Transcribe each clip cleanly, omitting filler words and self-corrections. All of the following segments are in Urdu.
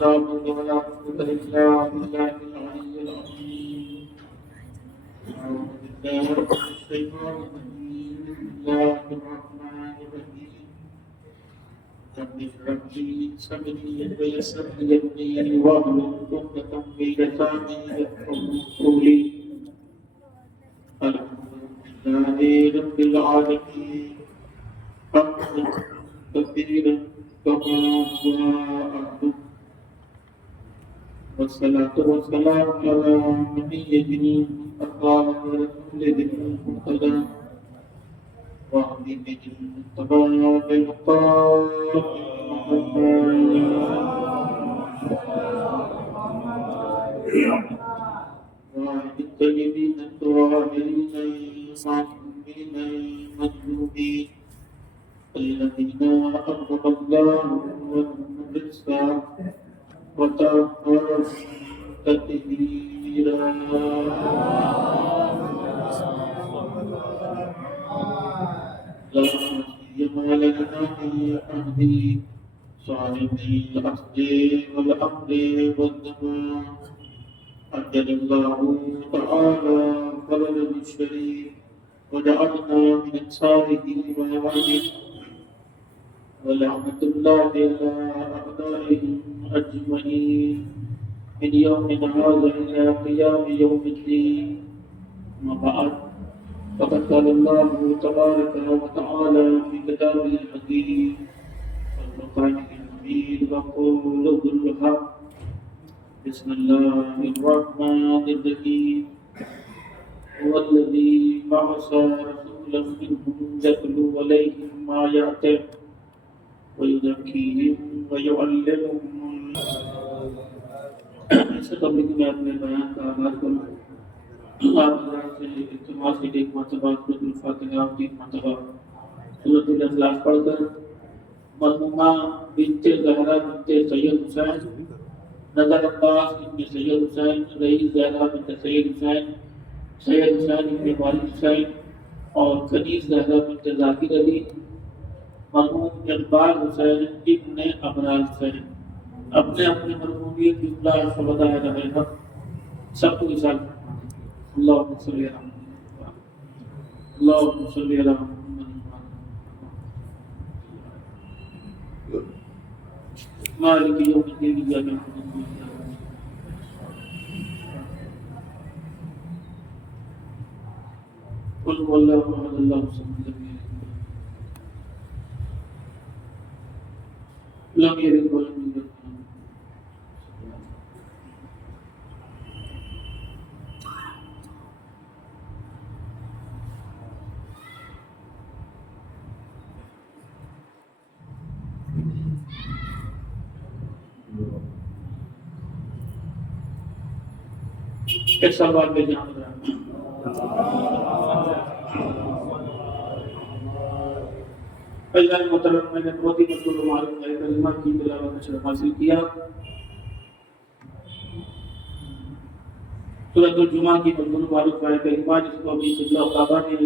لا حول ولا قوة إلا بالله العلي العظيم. أعوذ بالله من الشيطان الرجيم. بسم الله الرحمن الرحيم. رب اشرح لي صدري ويسر لي أمري واحلل عقدة من لساني يفقهوا قولي. الحمد لله رب العالمين حمدا كثيرا كما هو أهله، والصلاة والسلام على نبينا ورسوله المرتضى وحبيبه المصطفى بالقائل وعد الطيبين الطاهرين المعصومين المظلومين الذين أنعم الله عنهم بالسلام وتوفاهم تطهيرا. لا سيما لنا في عهد صاحب العصر والأمر والزمان أجل الله تعالى فضله الشريف وجعلنا من أنصاره وأوانه، ولعنة الله على أعدائهم أجمعين من يومنا هذا إلى قيام يوم الدين. أما بعد، فقد قال الله تبارك وتعالى في كتابه الحكيم والقرآن الحميد وقوله الحق. بسم الله الرحمن الرحيم. هو الذي بعث رسولا منهم يتلو عليهم آياته ويزكيهم ويعلمهم. اس سے قبل کہ میں اپنے بیان کا آغاز کروں، آپ حضرات سے التماس ہے کہ ایک مرتبہ سورۃ الفاتحہ اور 3 مرتبہ سورۃ الاخلاص پڑھ کر مرحومہ بنت زہرا بنت سید حسین، نظر عباس ابن سید حسین، رئیس زہرا بنت سید حسین، سید حسین ابن والد حسین اور کنیز زہرا بنت ذاکر علی، مرحوم اقبال حسین ابن ابرار حسین، اپنے اپنے مرحومین جملہ شہداء رہے حق سب کو اشارہ اللہم صلی علی محمد اللہم صلی علی محمد مالک یوم الدین ایاک نعبد و ایاک نستعین قل هو اللہ احد اللہ الصمد لم یلد ولم یولد. ایک سال بعد میں جہاں رہا فیضان محترم، میں نے بہت ہی مشہور معلوم ہے کلمہ کی تلاوت میں شرف حاصل کیا. سورۃ الجمعہ کی مضمون معلوم ہے کلمہ جس کو ابھی قبلہ کعبہ نے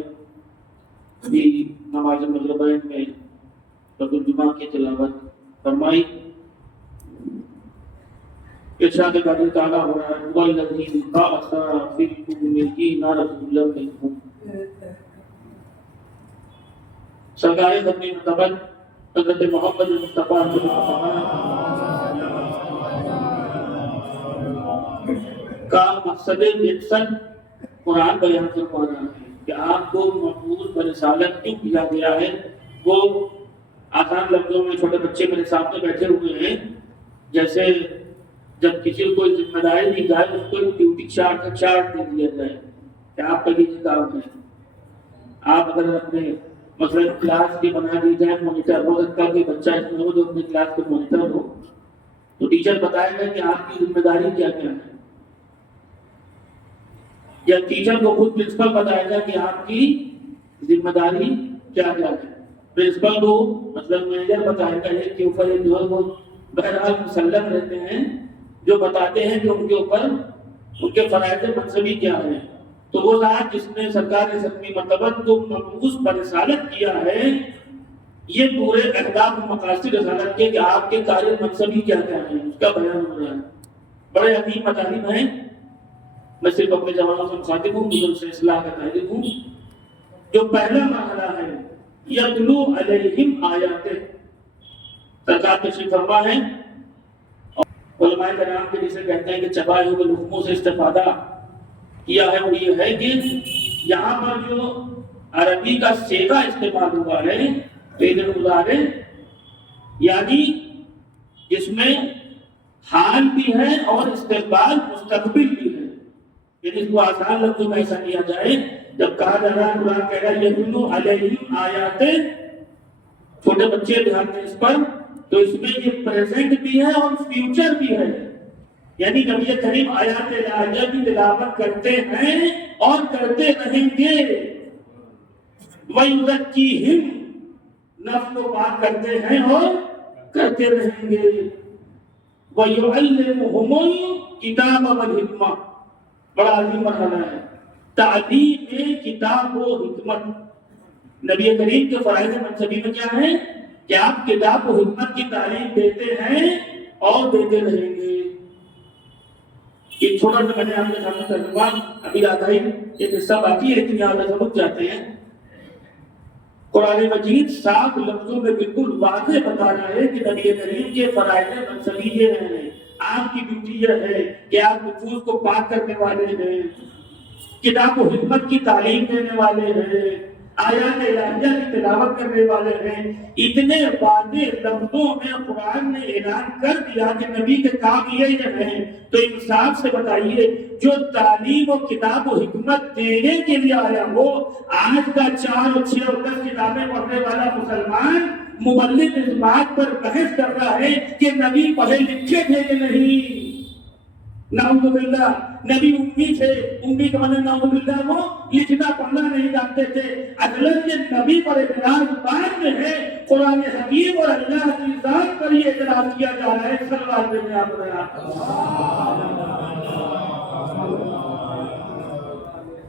بھی نماز مغربین میں سورۃ الجمعہ کی تلاوت فرمائی. ارشاد باری تعالیٰ ہو رہا ہے وَالَّذِي بَعَثَ فِي الْأُمِّيِّينَ رَسُولًا مِنْهُمْ. سرکار ختم مرتبت حضرت محمد مصطفیٰ کا مقصد بعثت قرآن بیان فرمانا ہے کہ آپ کو مبعوث برسالت کیوں کیا گیا ہے. وہ آسان لفظوں میں چھوٹے بچے میرے سامنے بیٹھے ہوئے ہیں، جیسے جب کسی کو کوئی ذمہ داری دی جائے اس کو ڈیوٹی چارٹ دے دیا جائے کہ آپ کا یہ کام ہے. آپ اگر اپنے مثلا کلاس کی بنا دی جائے مانیٹر ہو سکتا ہے کہ بچہ اس میں ہو جو اپنے کلاس کے مانیٹر ہو، تو ٹیچر بتائے گا کہ آپ کی ذمہ داری کیا کیا ہے، یا ٹیچر کو خود پرنسپل بتائے گا کہ آپ کی ذمہ داری کیا کیا ہے. پرنسپل کو مثلا مینیجر بتائے گا کہ اوپر ایک جو ہے وہ بہرحال مسلط رہتے ہیں جو بتاتے ہیں کہ ان کے اوپر ان کے فرائض منصبی کیا ہیں. تو وہ ذات جس نے سرکار ختمی مرتبت کو مبعوث برسالت کیا ہے یہ پورے اہداف و مقاصد رسالت کے کہ آپ کے کارج مقصدی کیا کیا ہے اس کا بیان ہو رہا ہے. بڑے عظیم مطالب ہیں. میں صرف اپنے جوانوں سے مخاطب ہوں، مجھے سے اصلاح کا طالب ہوں. جو پہلا مرحلہ ہے یتلو علیہم آیات، سرکار تشریف فرما ہے. علماء کرام کے جسے کہتے ہیں کہ چبائے ہوئے لقموں سے استفادہ کیا ہے وہ یہ ہے کہ یہاں پر جو عربی کا صیغہ استعمال ہوا ہے فعل مضارع، یعنی اس میں حال بھی ہے اور استقبال مستقبل بھی ہے. یعنی اس کو آسان لفظوں میں ایسا کیا جائے، جب کہا جا رہا ہے قرآن کہہ رہا ہے یتلو علیہم آیات، چھوٹے بچے دھیان دیں اس پر، تو اس میں یہ پریزنٹ بھی ہے اور فیوچر بھی ہے. یعنی نبی کریم آیات الہیہ کی تلاوت کرتے ہیں اور کرتے رہیں گے. وَيُزَكِّيهِمْ، نفس کو پاک کرتے ہیں اور کرتے رہیں گے. وَيُعَلِّمُهُمُ الْكِتَابَ وَالْحِکْمَةَ، بڑا عظیم مرحلہ ہے تعلیم کتاب و حکمت. نبی کریم کے فرائض منصبی میں کیا ہے کہ آپ کتاب و حکمت کی تعلیم دیتے ہیں اور دیتے رہیں گے. ایک چھوٹا سا میں نے آپ کے سامنے ترجمہ ابھی آتا ہی ایک حصہ باقی ہے لیکن یہاں سمجھ جاتے ہیں. قرآن مجید صاف لفظوں میں بالکل واضح بتا رہا ہے کہ نبی کریم کے فرائض منصبی یہ ہیں. آپ کی ڈیوٹی یہ ہے کہ آپ نفوس کو پاک کرنے والے ہیں، کتاب و حکمت کی تعلیم دینے والے ہیں، آیات الہیہ کی تلاوت کرنے والے ہیں. اتنے واضح لفظوں میں قرآن نے اعلان کر دیا کہ نبی کے کام یہ ہیں. تو انصاف سے بتائیے جو تعلیم و کتاب و حکمت دینے کے لیے آیا ہو، آج کا 4 اور 6 اور 10 کتابیں پڑھنے والا مسلمان مبلغ اس بات پر بحث کر رہا ہے کہ نبی پڑھے لکھے تھے کہ نہیں. نعوذ باللہ، نبی امی تھے. امی کا مطلب نعوذ باللہ وہ لکھنا پڑھنا نہیں جانتے تھے. اصلاً یہ نبی پر اعتراض بعد میں ہے، قرآن حکیم اور اللہ کی ذات پر یہ اعتراض کیا جا رہا ہے. سلوات میں آپ بنا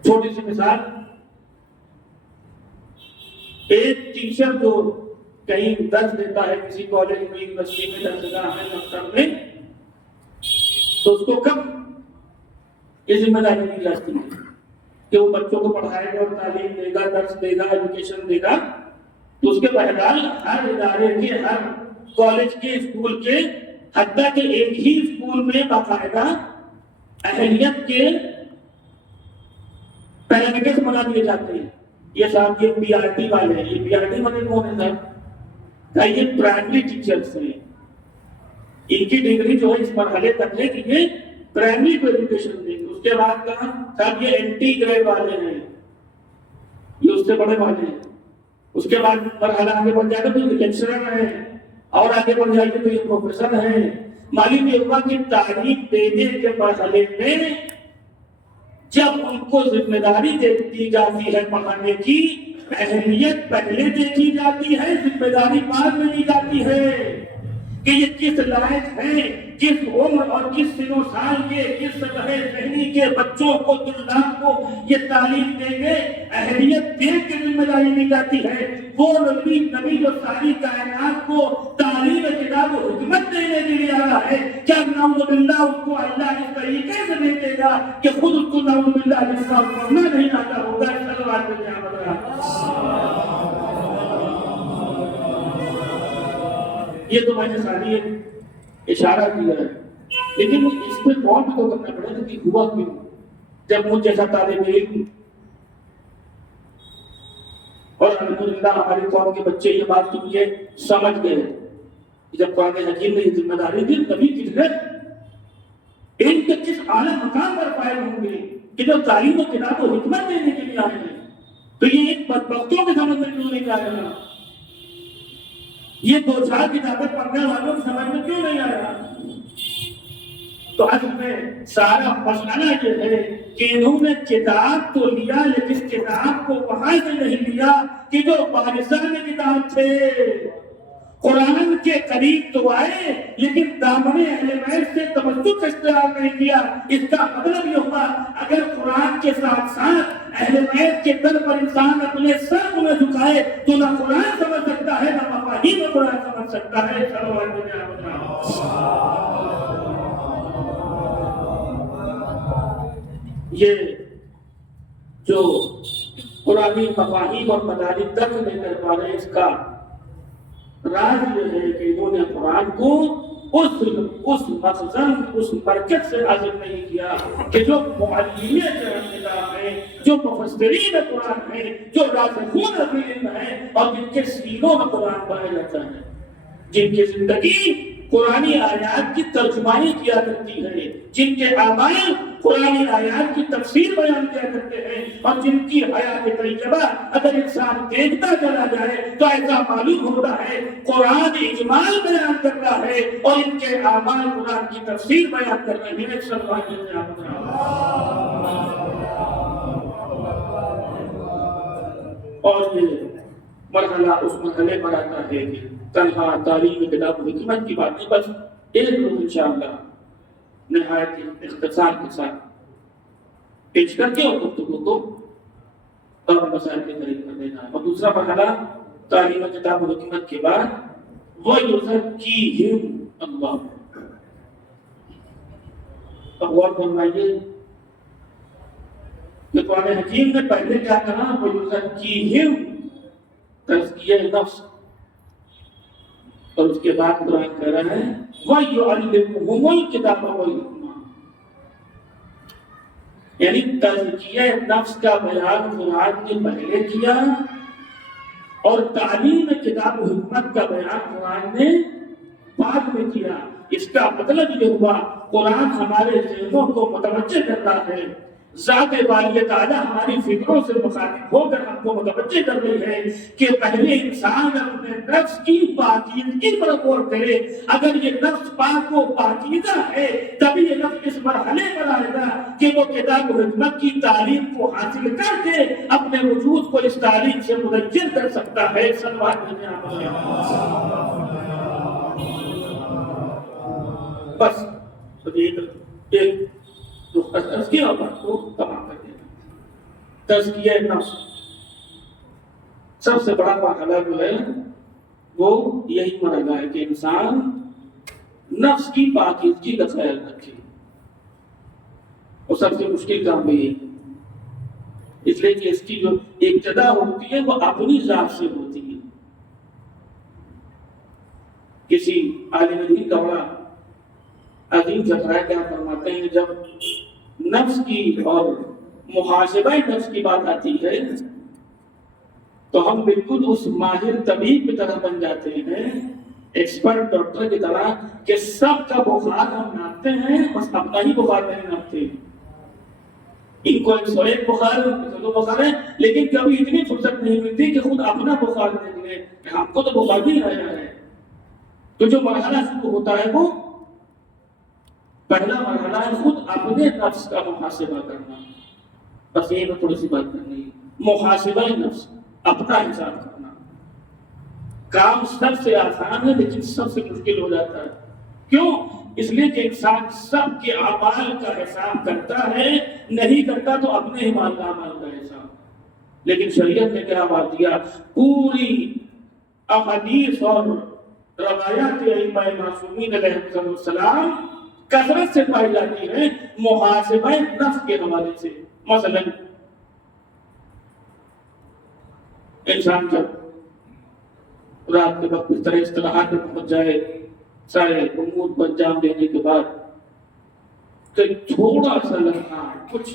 چھوٹی سی مثال، ایک ٹیچر جو کہیں درس دیتا ہے کسی کالج میں، یونیورسٹی میں، درسگاہ میں، مکتب میں، تو اس کو کب یہ ذمہ داری دی جاتی ہے کہ وہ بچوں کو پڑھائے گا اور تعلیم دے گا، درس دے گا، ایجوکیشن دے گا. تو اس کے بہرحال ہر ادارے کے، ہر کالج کے، اسکول کے، حتیٰ کہ ایک ہی اسکول میں باقاعدہ اہلیت کے پیرامیٹرز بنا دیے جاتے ہیں. یہ صاحب یہ پی آر ٹی والے ہیں، یہ پی آر ٹی والے کون ہیں صاحب؟ یہ پرائمری ٹیچرز ہیں. ان کی ڈگری جو ہے اس مرحلے تک ہے کہ یہ پرائمری کو ایجوکیشن دیں گے. اس کے بعد کہاں صاحب یہ انٹی گریڈ والے ہیں، یہ اس سے بڑے والے ہیں. اس کے بعد مرحلہ آگے بڑھ جائے گا تو یہ لیکچرر ہیں، اور آگے بڑھ جائے گا تو یہ پروفیسر ہیں. معلوم یہ ہوا کہ تعلیم دینے کے مرحلے میں جب ان کو ذمہ داری دی جاتی ہے پڑھانے کی، اہلیت پہلے دیکھی جاتی ہے، ذمہ داری بعد میں دی جاتی ہے کہ یہ کس لائق ہیں، کس عمر اور کس سن و سال کے، کس سطح ذہنی کے بچوں کو، طلاب کو یہ تعلیم دیں گے. اہلیت دیکھ کے ذمہ داری دی جاتی ہے. وہ نبی جو ساری کائنات کو تعلیم کتاب و حکمت دینے کے لیے آ رہا ہے، کیا نعوذ باللہ اس کو اللہ اس طریقے سے دے دے گا کہ خود اس کو نعوذ باللہ لسان پڑھنا نہیں آتا ہوگا؟ سلوات میں کیا یہ تو میں نے ساری اشارہ کیا ہے، لیکن اس پہ غور بھی تو کرنا پڑے گا کہ ہوا کیوں. جب مجھ جیسا طالب علم اور الحمدللہ ہماری قوم کے بچے یہ بات سن کے سمجھ گئے کہ جب قرآن حکیم نے یہ ذمہ داری دی، نبی کی ان کے کس اعلیٰ مقام پر فائل ہوں گے کہ جو تعلیم و کتاب و حکمت دینے کے لیے آئے ہیں. تو یہ ایک بدبختوں کے سمجھ میں کیوں نہیں آ رہا؟ یہ 2-4 کتابیں پڑھنے والوں کی سمجھ میں کیوں نہیں آ رہا؟ تو اصل میں سارا مسئلہ یہ ہے کہ انہوں نے کتاب تو لیا لیکن کتاب کو وہاں سے نہیں لیا کہ جو وارثان کتاب تھے قرآن کے قریب تو آئے لیکن دامن اہل بیت سے تمسک اختیار نہیں کیا۔ اس کا مطلب یہ ہوا اگر قرآن کے ساتھ ساتھ اہل بیت کے در پر انسان اپنے سر کو نہ جھکائے تو نہ قرآن سمجھ سکتا ہے نہ مفاہیم قرآن سمجھ سکتا ہے۔ یہ جو قرآنی مفاہیم اور مدارک درک نہیں کر پا رہے، اس کا راز یہ ہے کہ انہوں نے قرآن کو اس مخزن اس برکت سے حاصل نہیں کیا کہ جو معلمین کتاب ہیں، جو مفسرین قرآن ہیں، جو راسخون فی العلم ہیں اور جن کے سینوں میں قرآن پایا جاتا ہے، جن کی زندگی قرآنی آیات کی ترجمانی کیا کرتی ہے، جن کے اعمال قرآنی آیات کی تفسیر بیان کیا کرتے ہیں، اور جن کی حیات طیبہ اگر انسان دیکھتا چلا جائے تو ایسا معلوم ہوتا ہے قرآن اجمال بیان کرتا ہے اور ان کے اعمال قرآن کی تفسیر بیان کر رہے ہیں۔ صلی اللہ علیہ وسلم۔ اور یہ مرحلہ اس مرحلے پر آتا ہے کہ تنہا تعلیم کتاب و حکمت کی بات نہیں، بس ایک روز انشاءاللہ نہایت اختصار کے ساتھ پیش کر کے اور گفتگو کو اور مسائل کے قریب کر دینا ہے۔ اور دوسرا مرحلہ تعلیم کتاب و حکمت کے بعد وَيُزَكِّيهِمْ اللہ۔ اب غور فرمائیے کہ قرآن حکیم نے پہلے کیا کہا؟ وَيُزَكِّيهِمْ، تزکیہ نفس، اور اس کے بعد قرآن کہہ رہا ہے وَيُعَلِّمُهُمُ الْكِتَابَ وَالْحِکْمَةَ، یعنی تزکیہ نفس کا بیان قرآن نے پہلے کیا اور تعلیم کتاب و حکمت کا بیان قرآن نے بعد میں کیا۔ اس کا مطلب یہ ہوا قرآن ہمارے ذہنوں کو متوجہ کرتا ہے، ذات باری تعالیٰ ہماری فکروں سے مخاطب ہو کر ہم کو متوجہ کر رہی ہے کہ پہلے انسان اپنے نفس کی پاکیزگی پر غور کرے۔ اگر یہ نفس پاک و پاکیزہ ہے تبھی یہ نفس اس مرحلے پر آئے گا کہ وہ کتاب و حکمت کی تعلیم کو حاصل کر کے اپنے وجود کو اس تعلیم سے مدجر کر سکتا ہے۔ بس ایک تزکیہ بات کو تمام کر دینا۔ تزکیہ نفس سب سے بڑا مرحلہ جو ہے وہ یہی مرحلہ ہے کہ انسان نفس کی پاکیزگی کا خیال رکھے، اور سب سے مشکل کام بھی ہے، اس لیے کہ اس کی جو ابتدا ہوتی ہے وہ اپنی ذات سے ہوتی ہے۔ کسی عالم دین کا بڑا عظیم ذکر کیا فرماتے ہیں، جب نفس کی اور محاسبہ نفس کی بات آتی ہے تو ہم بالکل اس ماہر طبیب کی طرح بن جاتے ہیں، ایکسپرٹ ڈاکٹر کی طرح، کہ سب کا بخار ہم ناپتے ہیں، بس اپنا ہی بخار نہیں ناپتے۔ ان کو 101 بخار ہے، لیکن کبھی اتنی فرصت نہیں ملتی کہ خود اپنا بخار دیکھ لیں، ہم کو تو بخار نہیں رہا ہے۔ تو جو مرحلہ شروع ہوتا ہے وہ پہلا مرحلہ ہے خود اپنے نفس کا محاسبہ کرنا۔ بس یہ تھوڑی سی بات کرنی ہے، محاسبہ نفس، اپنا حساب کرنا۔ کام سب سے آسان ہے لیکن سب سے مشکل ہو جاتا ہے۔ کیوں؟ اس لیے کہ انسان سب کے اعمال کا حساب کرتا ہے، نہیں کرتا تو اپنے ہی مال کا اعمال کا حساب۔ لیکن شریعت نے کیا بات دیا؟ پوری احادیث اور روایات ائمہ معصومین علیہ السلام کثرت سے پائی جاتی ہے محاسبہ نفس کے حوالے سے۔ مثلا انسان جب رات کے وقت اس طرح اصطلاحات میں پہنچ جائے، سارے امور کو انجام دینے کے بعد، تو تھوڑا سا لمحہ کچھ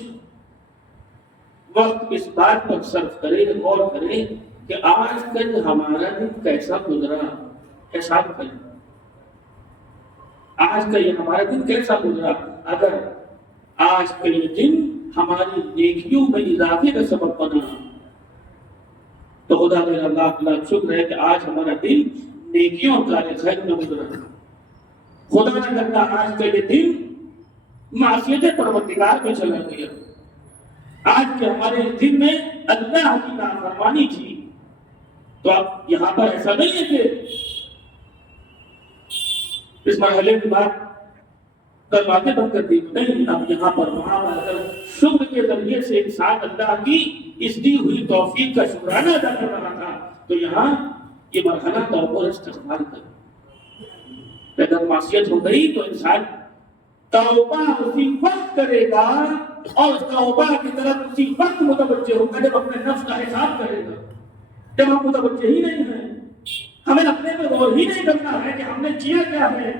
وقت اس بات پر صرف کرے، غور کرے کہ آج کل ہمارا دن کیسا گزرا، حساب کریں آج کا یہ ہمارا دن کیسا گزرا۔ اگر آج کا یہ دن ہماری نیکیوں میں اضافے کا سبب بنا تو خدا کا لاکھ لاکھ شکر ہے کہ آج ہمارا دن نیکیوں کا خیر میں گزرا۔ خدا نہ کرنا آج کا یہ دن معصیت پروردگار پہ چلا گیا، آج کے ہمارے دن میں اللہ کی نافرمانی تھی، تو اب یہاں پر ایسا نہیں ہے کہ اس مرحلے کے بعد دروازے بند کر دی نہیں، اب یہاں پر وہاں پر شکر کے ذریعے سے انسان اللہ کی اس دی ہوئی توفیق کا شکرانہ ادا کر رہا تھا، تو یہاں یہ مرحلہ توبہ اور استغفار کا، اگر معصیت ہو گئی تو انسان توبہ اسی وقت کرے گا اور توبہ کی طرف اسی وقت متوجہ ہوگا جب اپنے نفس کا حساب کرے گا۔ جب ہم متوجہ ہی نہیں ہیں، ہمیں اپنے میں غور ہی نہیں کرنا ہے کہ ہم نے کیا کیا ہے،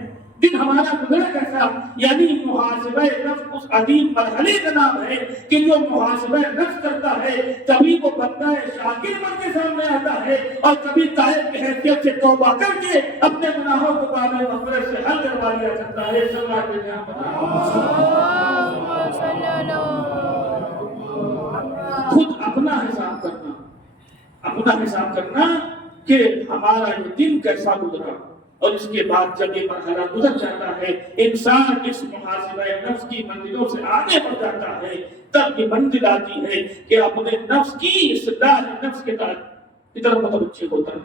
دن ہمارا گزرا کیسا، یعنی محاسبہ نفس اس عظیم مرحلے کا نام ہے کہ جو محاسبہ نفس کرتا ہے کبھی وہ بندہ شاکر بن کے سامنے آتا ہے اور کبھی تائب کی حیثیت سے توبہ کر کے اپنے گناہوں کو باب مغفرت سے حل کروا لیا کرتا ہے۔ خود اپنا حساب کرنا کہ ہمارا یہ دن کیسا گزرا، اور اس کے بعد جب یہ مرحلہ گزر جاتا ہے انسان اس محاسبہ نفس کی منزلوں سے آگے بڑھ جاتا ہے، تب یہ منزل آتی ہے کہ اپنے نفس کی اصلاح نفس کی طرف متوجہ ہوتا ہے،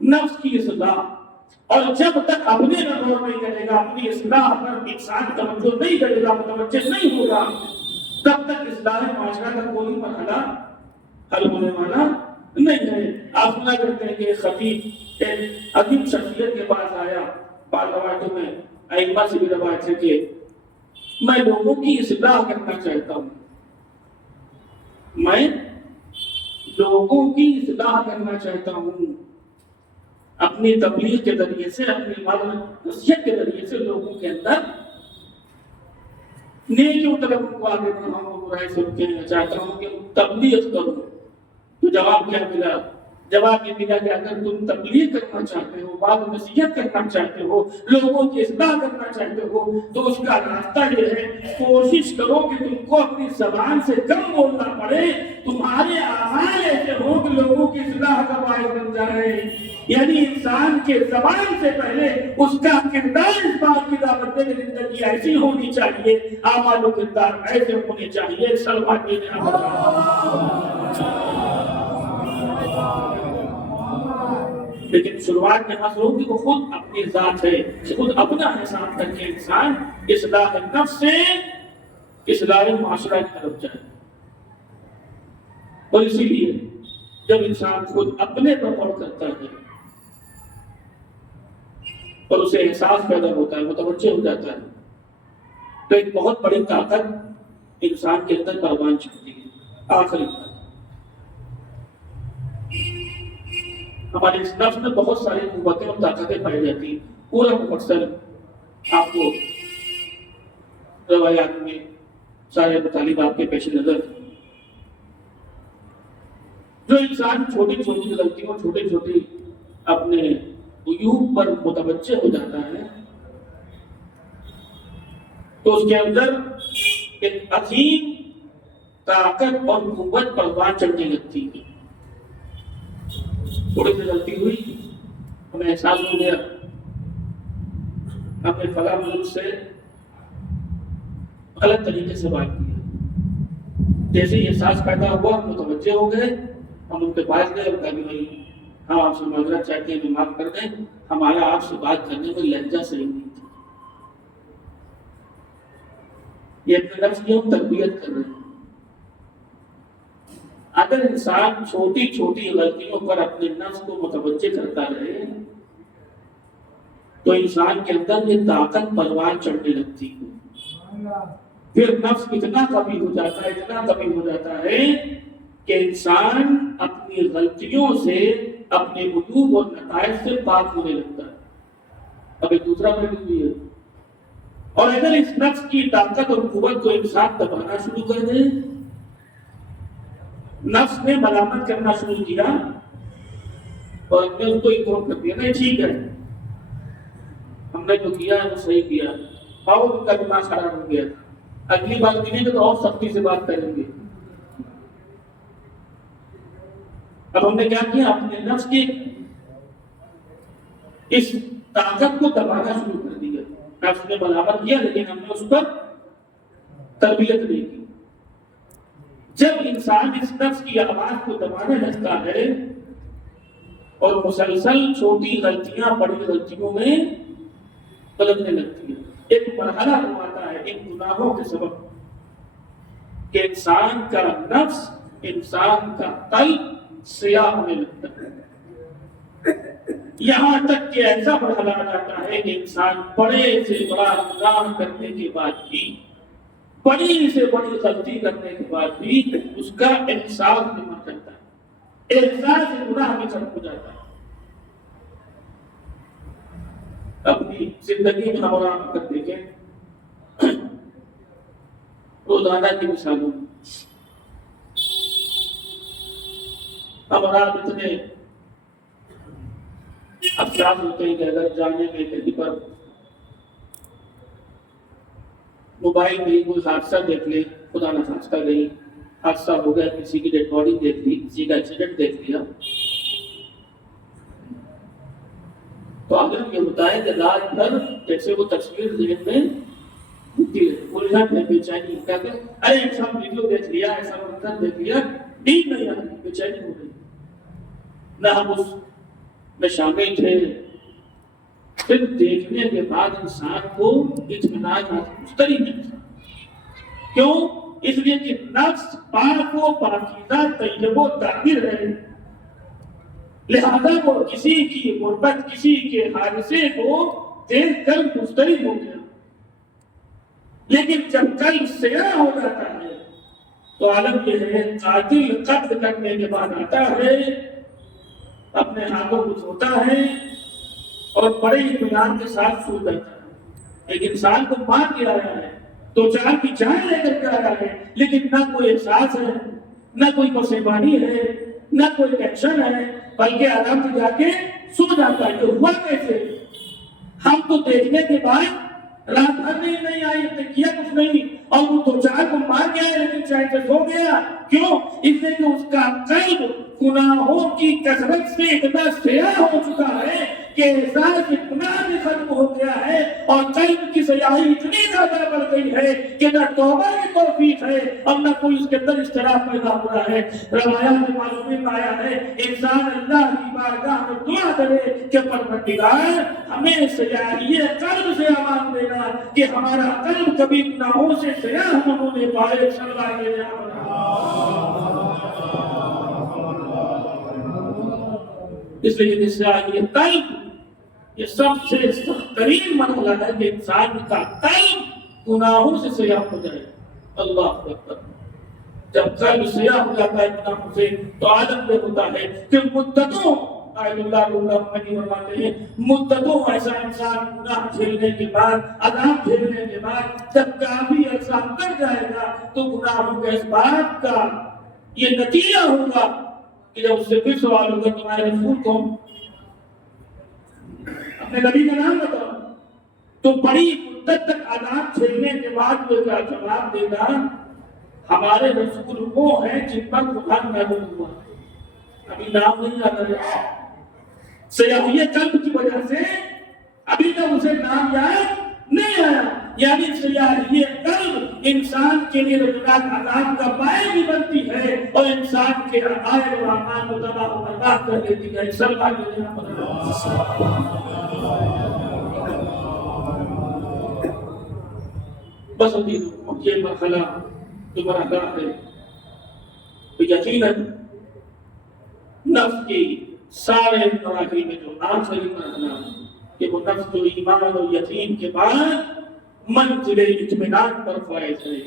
نفس کی اصلاح۔ اور جب تک اپنے میں غور نہیں کرے گا، اپنی اصلاح پر انسان توجہ نہیں کرے گا، متوجہ نہیں ہوگا، تب تک اصلاح معاشرہ کا کوئی مرحلہ حل ہونے والا نہیں ہے۔ آپ سنا کرتے ہیں کہ خطیب ایک عظیم شخصیت کے پاس آیا، بعض روایتوں میں ائمہ سے بھی روایت ہے کہ میں لوگوں کی اصلاح کرنا چاہتا ہوں، میں لوگوں کی اصلاح کرنا چاہتا ہوں، اپنی تبلیغ کے ذریعے سے، اپنی نصیحت کے ذریعے سے لوگوں کے اندر نیکیوں طرف کو آگے بڑھاؤں، برائی سے روکنا چاہتا ہوں کہ تبلیغ کروں۔ تو جواب کیا ملا؟ جواب یہ ملا کہ اگر تم تبلیغ کرنا چاہتے ہو، بات نصیحت کرنا چاہتے ہو، لوگوں کی اصلاح کرنا چاہتے ہو، تو اس کا راستہ یہ ہے کوشش کرو کہ تم کو اپنی زبان سے کم بولنا پڑے، تمہارے اعمال ایسے ہوں کہ لوگوں کی اصلاح کا باعث بن جائے۔ یعنی انسان کے زبان سے پہلے اس کا کردار اس بات کی دعوت دے کہ زندگی ایسی ہونی چاہیے، اعمال و کردار ایسے ہونے چاہیے۔ سلمان جی نے لیکن شروعات میں حاصل ہوگی وہ خود اپنی ذات ہے، خود اپنا حساب کر کے انسان اصلاح نفس سے اصلاح معاشرہ کی طرف جائے۔ اور اسی لیے جب انسان خود اپنے پر غور کرتا ہے اور اسے احساس پیدا ہوتا ہے، متوجہ ہو جاتا ہے، تو ایک بہت بڑی طاقت انسان کے اندر پروان چڑھتی ہے۔ آخری بات، ہمارے اس نفس میں بہت ساری قوتیں اور طاقتیں پائی جاتی ہیں۔ پورا مفصل آپ کو روایات میں سارے مطالب آپ کے پیش نظر، جو انسان چھوٹی چھوٹی غلطیوں، چھوٹی چھوٹی اپنے عیوب پر متوجہ ہو جاتا ہے، تو اس کے اندر ایک عظیم طاقت اور قوت پروان چڑھنے لگتی ہے۔ تھوڑی سی غلطی ہوئی، ہمیں احساس ہو گیا، ہم نے فلاں ملک سے غلط طریقے سے بات کی، جیسے ہی احساس پیدا ہوا ہم متوجہ ہو گئے، ہم ان کے پاس گئے اور کہا کہ بھائی ہم آپ سے معذرت چاہتے ہیں، ہمیں معاف کر دیں، ہمارا آپ سے بات کرنے میں لہجہ صحیح نہیں تھا۔ یہ اپنے نفس کی ہم تربیت کر رہے ہیں۔ اگر انسان چھوٹی چھوٹی غلطیوں پر اپنے نفس کو متوجہ کرتا رہے تو انسان کے اندر یہ طاقت پروان چڑھنے لگتی ہے۔ پھر نفس اتنا قوی ہو جاتا ہے، اتنا قوی ہو جاتا ہے کہ انسان اپنی غلطیوں سے، اپنے عیوب اور نتائج سے پاک ہونے لگتا ہے۔ اب ایک دوسرا پہلو بھی ہے، اور اگر اس نفس کی طاقت اور قوت کو انسان دبانا شروع کر دے، نفس نے ملامت کرنا شروع کیا اور ہم نے اس کو اگنور کر دیا، نہیں ٹھیک ہے، ہم نے جو کیا ہے وہ صحیح کیا، اور ان کا دماغ خراب ہو گیا، اگلی بار ملیں گے تو اور سختی سے بات کریں گے۔ اب ہم نے کیا کیا؟ اپنے نفس کی اس طاقت کو دبانا شروع کر دیا۔ نفس نے ملامت کیا لیکن ہم نے اس پر تربیت نہیں کی۔ جب انسان اس نفس کی آواز کو دبانے لگتا ہے اور مسلسل چھوٹی غلطیاں بڑی غلطیوں میں بدلنے لگتی ہے. ایک مرحلہ وہ آتا ہے ان گناہوں کے سبب کہ انسان کا نفس، انسان کا قلب سیاہ ہونے لگتا ہے. یہاں تک کہ ایسا مرحلہ آ جاتا ہے کہ انسان بڑے سے بڑا گناہ کرنے کے بعد بھی، بڑی سے بڑی غلطی کرنے کے بعد بھی اس کا احساس نہیں مر جاتا ہے، احساس گناہ میں ختم ہو جاتا ہے. اپنی زندگی میں ہمارا کر دیکھیں روزانہ کی مثالوں میں ہمارا اتنے افراد ہوتے ہیں کہ اگر جانے میں کہیں پر موبائل میں کوئی حادثہ دیکھ لے، خدا نہ خواستہ گئی حادثہ ہو گیا، کسی کی ڈیڈ باڈی دیکھ لی، کسی کا ایکسیڈنٹ دیکھ لیا، تو اگر یہ ہوتا ہے کہ رات بھر جیسے وہ تصویر ذہن میں ہوتی ہے، الجھن ہے، بے چینی، کہتے ہیں ارے ایسا ویڈیو دیکھ لیا، ایسا منظر دیکھ لیا، نیند نہیں آتی، بے چینی ہو گئی، نہ ہم اس میں شامل تھے. پھر دیکھنے کے بعد انسان کو اطمینان مستری ملتا. کیوں؟ اس لیے کہ نفس پاک و پاکیزہ طیب و طاہر ہے، لہذا وہ کسی کی غربت، کسی کے حادثے کو دیکھ کر مستری ہو گیا. لیکن جب قلب سیاہ ہو جاتا ہے تو عالم یہ ہے قاتل قتل کرنے کے بعد آتا ہے، اپنے ہاتھوں کو دھوتا ہے اور بڑے اطمینان کے ساتھ سو جاتا ہے. ایک انسان کو مار کے آیا ہے، دو چار کی جان لے کر کے آیا ہے، لیکن نہ کوئی احساس ہے، نہ کوئی پشیمانی ہے، نہ کوئی ٹینشن ہے، بلکہ آرام سے جا کے سو جاتا ہے. تو ہوا کیسے؟ ہم تو دیکھنے کے بعد رات بھر نہیں آئی، کیا کچھ نہیں، اور وہ دو چار کو مار گیا لیکن چین سے سو گیا. کیوں؟ اس لیے کہ اس کا قلب گناہوں کی کثرت سے اتنا سیاہ ہو چکا ہے کہ احساس گناہ بھی ختم ہو گیا ہے، اور قلب کی سیاہی اتنی زیادہ بڑھ گئی ہے کہ نہ توبہ کی توفیق ہے اور نہ کوئی اس کے اندر اضطراب پیدا ہو رہا ہے. روایات معصومین میں آیا ہے انسان اللہ کی بارگاہ میں دعا کرے کہ پروردگار ہمیں سیاہی قلب سے امان دینا کہ ہمارا قلب کبھی گناہوں سے سیاہ نہ ہونے پائے. صلی اللہ علیہ وسلم. اس لیے سیاہی قلب یہ سب سے سخت ترین مرحلہ ہے کہ انسان کا قلب گناہوں سے سیاہ ہو جائے. اللہ اکبر. جب قلب سیاہ ہو جاتا ہے گناہوں سے تو عالم یہ ہوتا ہے کہ مدتوں فرماتے ہیں مدتوں ایسا انسان گناہ جھیلنے کے بعد، عذاب جھیلنے کے بعد جب کافی عرصہ کر جائے گا تو گناہوں کے اس بات کا یہ نتیجہ ہوگا کہ جب اس سے پھر سوال ہوگا تمہارے رسول کون، اپنے نبی کا نام بتاؤ، تو بڑی مدت تک عذاب جھیلنے کے بعد وہ کیا جواب دے گا؟ ہمارے رسول وہ ہیں جن پر قرآن نازل ہوا. ابھی نام نہیں یاد آیا، سیاحیت قلب کی وجہ سے ابھی تک اسے نام یاد نہیں آیا. یعنی سیاحیت قلب انسان کے لیے رجعت عذاب کا باعث بھی بنتی ہے اور انسان کے عقائد اور اعمال کو تباہ و برباد کر دیتی ہے. بس ابھی یہ مرحلہ جو مرحلہ ہے تو یقیناً نفس کی سارے مراحل میں جو آخری مرحلہ کہ وہ نفس جو ایمان اور یقین کے بعد منزل اطمینان پر فائز ہے،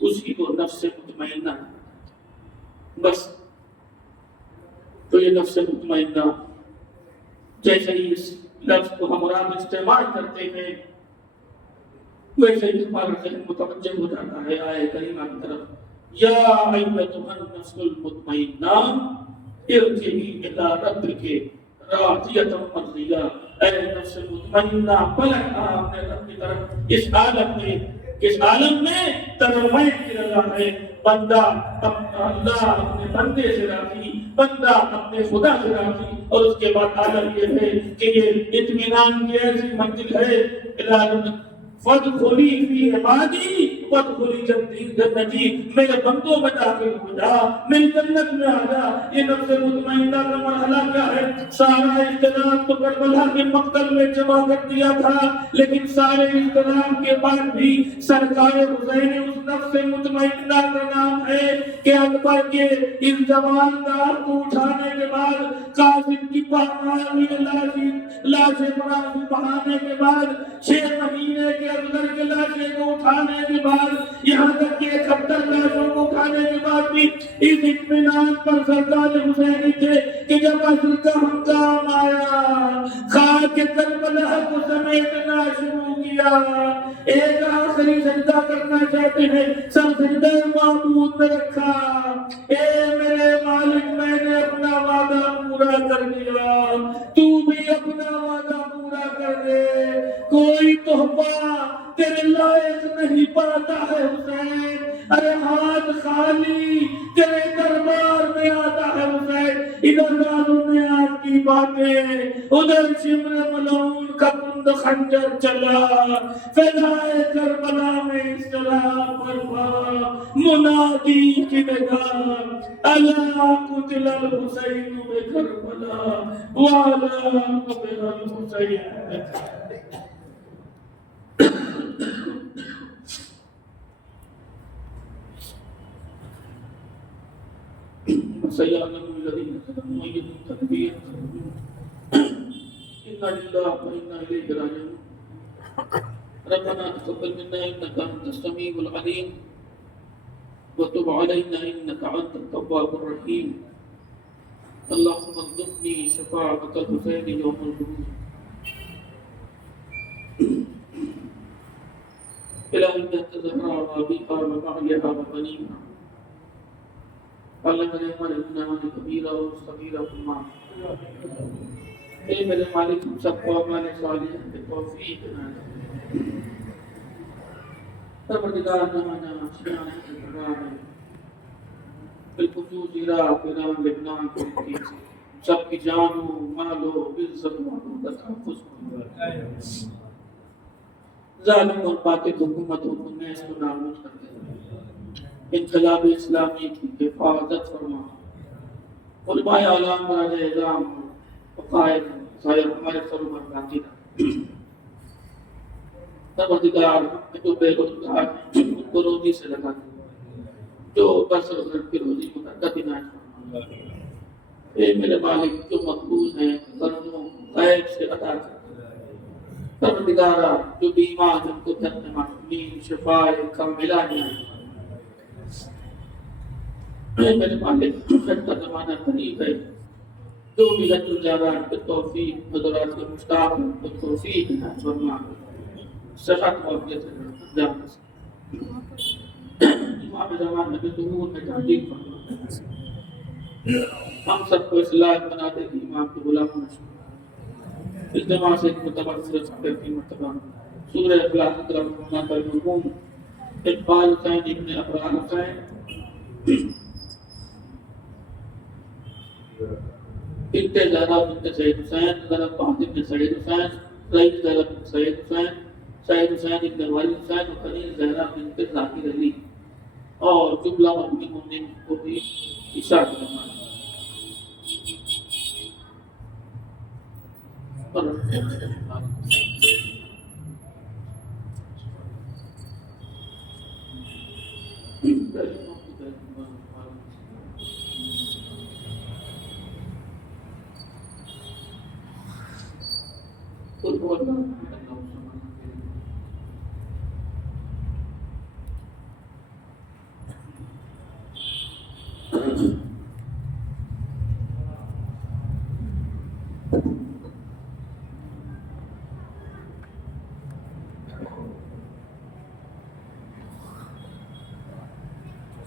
اسی کو نفس مطمئنہ. بس تو یہ نفس مطمئنہ جیسے ہی اس لفظ کو ہم عام استعمال کرتے ہیں ویسے ہی ہمارا ذہن متوجہ ہو جاتا ہے آیہ کریمہ کی طرف. یا ایتھا النفس المطمئنہ ارجعی الی ربک راضیۃ مرضیہ. اے نفس مطمئنہ پلٹ آ اپنے رب کی طرف. اس عالم میں ترمیم کی رضا ہے. بندہ اللہ اپنے بندے سے راضی، بندہ اپنے خدا سے راضی. اور اس کے بعد عالم یہ ہے کہ یہ اطمینان کی ایسی منزل ہے فَادْخُلِي فِي عِبَادِي وادخلی جنتی، میرے بندوں میں داخل ہو جا، میری جنت میں آ جا۔ یہ نفس مطمئنہ کا مرحلہ کیا ہے؟ سارا اجتناب تو کربلا کے مقتل میں جمع کر دیا تھا، لیکن سارے اجتناب کے بعد بھی سرکار حسین اس نفس مطمئنہ کا نام ہے کہ اکبر کے اس جواندار کو اٹھانے کے بعد، قاسم کی پامال میں لاشیں منافی بہانے کے بعد، 6 مہینے کے اندر کے لاشیں کو اٹھانے کے بعد، یہاں تک کہ 71 لاشوں کو اٹھانے کے بعد بھی اس اطمینان پر سرکار حسینی تھے کہ جب عصر کا ہنگام آیا، خاک کربلا کو سمیٹنا شروع کیا، ایک آخری سجدہ کرنا چاہتے ہیں، سر سجدہ معبود میں رکھا، اے میرے مالک میں نے اپنا وعدہ پورا کر دیا، تو بھی اپنا وعدہ پورا کر دے، کوئی تحفہ تیرے لائق نہیں پاتا ہے حسین، ارے ہاتھ خالی تیرے دربار میں آتا ہے حسین۔ ادھر رازوں نے آپ کی باتیں، ادھر شمر ملعون کا کند خنجر چلا، فضائے کربلا میں اس طرح برپا منادی کی نگاہ، الا قتل الحسین بکربلا والا قتل الحسین بکربلا۔ سيعلم الذين ظلموا أي تدبير إنا لله وإنا إليه راجعون ربنا تقبل منا إنك أنت السميع العليم وتب علينا إنك أنت التواب الرحيم اللهم ارزقني شفاعة الحسين يوم الخروج إلهي أنت زهراء وأبيها وبعلها وبنيها اللہ میرے ہمارے گناہوں نے کبیرہ اور صغیرہ کو معاف، اے میرے مالک ہم سب کو اعمال صالحہ کی توفیق عطا فرما۔ پروردگار جہاں شان ہے بالخصوص عراق، ایران، لبنان، ترکی، سب کی جان و مال و عزت و تحفظ ہو، ظالم اور باطل حکومتوں کو نیست و نابود کر دے، انقلاب اسلامی کی حفاظت فرما، علماء اعلام براج اعظام وقائد سائر ہمارے سروں پر باقی رکھ۔ پروردگار جو بے روزگار ہیں ان کو روزی سے لگا دے، جو بس گھر کی روزی کو برکت عنایت فرما۔ اے میرے مالک جو مقبوض ہیں قرضوں غیب سے عطا کر، پروردگارا جو بیمار ان کو جنت معصومین شفاء کاملہ عنایت فرما۔ اے میرے مالک حج کا زمانہ قریب ہے، جو بھی حج الجاران کے توفیق حضرات کے مشتاق ہیں تو توفیق عنایت فرما، صحت و عافیت سے جان امام زمان میں ظہور میں تعلیم فرما، ہم سب کو اصلاح بنا دے کہ امام کے غلام نشو اس جماع سے متبر صورت پر کی مرتبہ سورہ اخلاص اکرم ہونا پر مرحوم اقبال حسین ابن ابرار حسین بنت زہرا بنت سید حسین زینب فاطمہ بن سعید حسین رئیس زینب بن سعید حسین سعید حسین ابن ولی حسین و خلیل زہرا بنت ذاکر علی اور جملہ مومنین کو بھی عشاء کی نماز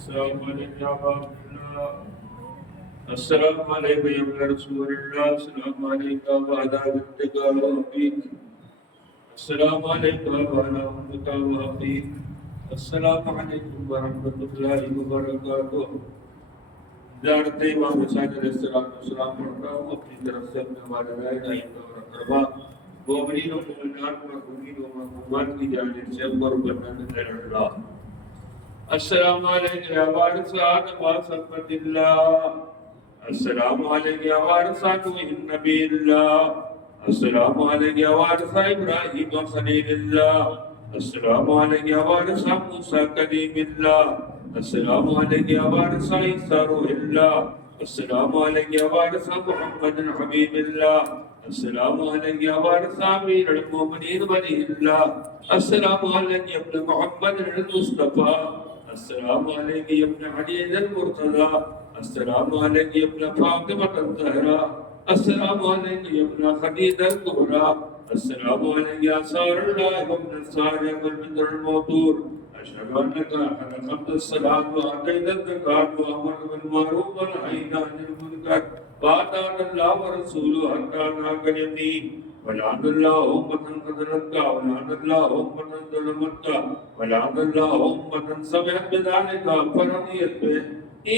السلام علیکم یا باب اللہ، السلام علیکم یا رسول اللہ، السلام علیکم وعلا بنتگا وحبیب، السلام علیکم وعلا بنتگا وحبیب، السلام علیکم ورحمۃ اللہ وبرکاتہ۔ جانتے امام حسین علیہ السلام پڑھتا ہوں اپنی طرف سے اپنے والدین ائمہ اور اقرباء مومنین و مومنات مرحومین و مرحومات کی جانب سے اکبر و بلند اللہ۔ السلام عليك يا وارث آدم وصفة الله. السلام عليك يا وارث نوح نبي الله. السلام عليك يا وارث إبراهيم خليل الله. السلام عليك يا وارث موسى كليم الله. السلام عليك يا وارث عيسى روح الله. السلام عليك يا وارث محمد حبيب الله. السلام عليك يا وارث أمير المؤمنين ولي الله. السلام عليك يا ابن محمد المصطفى. السلام عليك يا ابن علي المرتضى. السلام عليك يا ابن فاطمة الزهراء. السلام عليك يا ابن خديجة الكبرى. السلام عليك يا سار الله وابن الصالح والبدر الموتور. أشهد أنك أقمت الصلاة وأتيت الزكاة وأمرت بالمعروف ونهيت عن المنكر وأطعت الله ورسوله حتى أتاك اليقين. ولعن الله أمة قتلتك ولعن الله أمة ظلمتك ولعن الله أمة سمعت بذلك فرضيت به.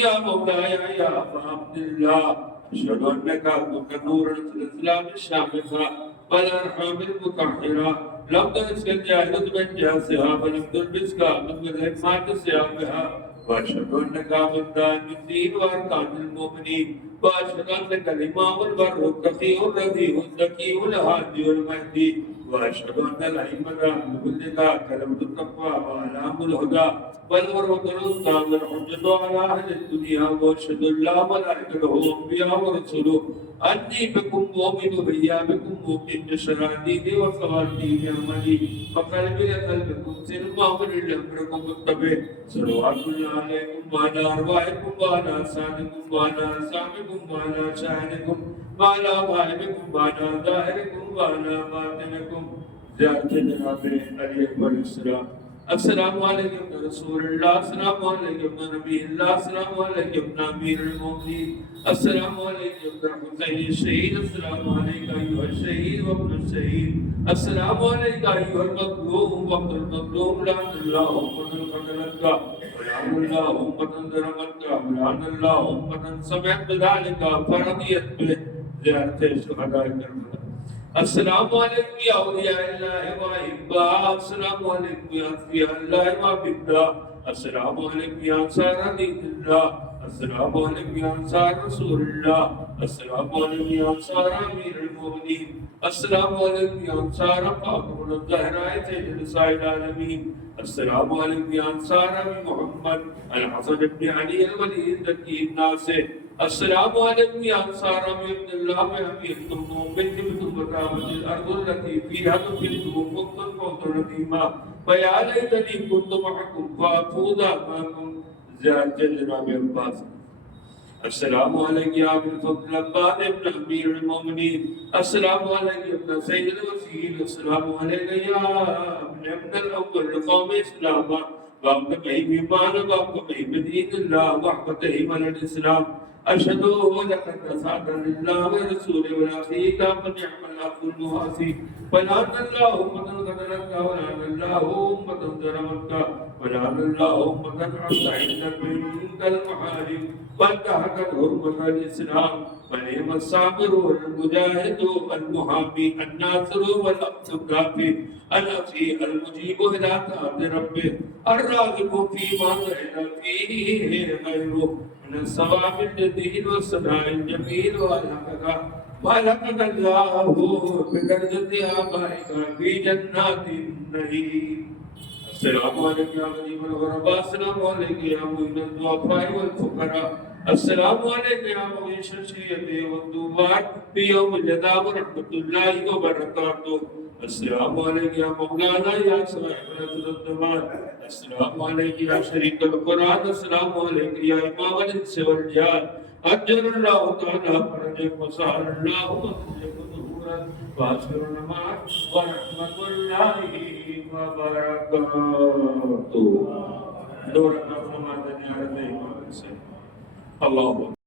يا مولاي يا أبا عبد الله أشهد أنك كنت نورا في الإسلام الشامخة والأرحام المطهرة. لم ترسك الجاهلة من جاسها ولم تلبسك من الحكمات سيابها. وأشهد أنك من دان الدين وأركان المؤمنين. وأشهد أنك الإمام البر التقي الرضي الزكي الهادي المهدي. وأشهد أن الأئمة بكل كلمة التقوى وأعلام الهدى والعروة الوسطى والحجة على أهل الدنيا. وأشهد أن لا ملائكته وأنبياء ورسله أني بكم مؤمن بأيامكم مؤمن بشرائعي وصواتي عملي وقلبي لقلبكم سلما ولأمركم متبع. صلوات الله عليكم وعلى أرواحكم وعلى أسانكم وعلى أسامكم وعلى شاهدكم وعلى غائبكم وعلى ظاهركم وعلى باطنكم. زيادة جناب علي السلام. السلام عليكم يا رسول الله. السلام عليكم يا نبي الله. السلام عليكم يا أمير المؤمنين. السلام عليكم يا حسين الشهيد. السلام عليك أيها الشهيد وابن الشهيد. السلام عليك أيها المظلوم وابن المظلوم. لعن الله أمة قتلتك ولعن الله أمة ظلمتك ولعن الله أمة سمعت بذلك فرضيت به. زيارة الشهداء كربلاء. السلام عليكم يا أولياء الله وأحباء. السلام عليكم يا أصفياء الله وأبدا. السلام عليكم يا أنصار دين الله. السلام عليكم يا أنصار رسول الله. السلام عليكم يا أنصار أمير المؤمنين. السلام عليكم يا أنصار فاطمة الزهراء سيد نساء العالمين. السلام عليكم يا أنصار أبي محمد الحسن بن علي الولي الزكي الناصر. السلام عليكم يا أنصار أبي عبد الله وأميركم بنت بطولة الأرض التي فيها تفيدكم وقت الفوز الرحيمة. ويا ليتني كنت معكم فأفوز معكم. زيادة جناب عباس. السلام عليك يا ابن الفضل العباد ابن امير المؤمنين. السلام عليك يا ابن سيد الوسيل. السلام عليك يا ابن الاول لقوم اسلاما وابتغي بمان وابتغي بدين الله واحبته من الاسلام. اشهد لك الرسالة لله ورسوله والاخيك فنعم الاخ المواسي. ولعن الله امة قتلتك ولعن الله امة ظلمتك ولعن الله امة عصيت منك المحارم وانتهكت حرمة الاسلام. ونعم الصابر والمجاهد المحامي الناصر والكافي الأخي المجيب إلى طاعة ربه الراغب فيما زهد فيه غيره من الثواب الجزيل والثناء الجميل ولقد الله بدرجة آبائك في جنات النعيم. السلام عليكم يا غريب الغرباء. السلام عليكم يا معين الضعفاء والفقراء. السلام عليكم يا مغيث الشيخ والدوار في يوم الجزاء ورحمة الله وبركاته. السلام عليك يا مولانا يا صاحب نصر الزمان. السلام عليك يا شريك القرآن. السلام عليك يا إمام الإنس والجان. أجر الله تعالى فرجك وسهل الله وفرجك ظهورا وأسر معك ورحمة الله وبركاته. دورك فرمان يا رب. الله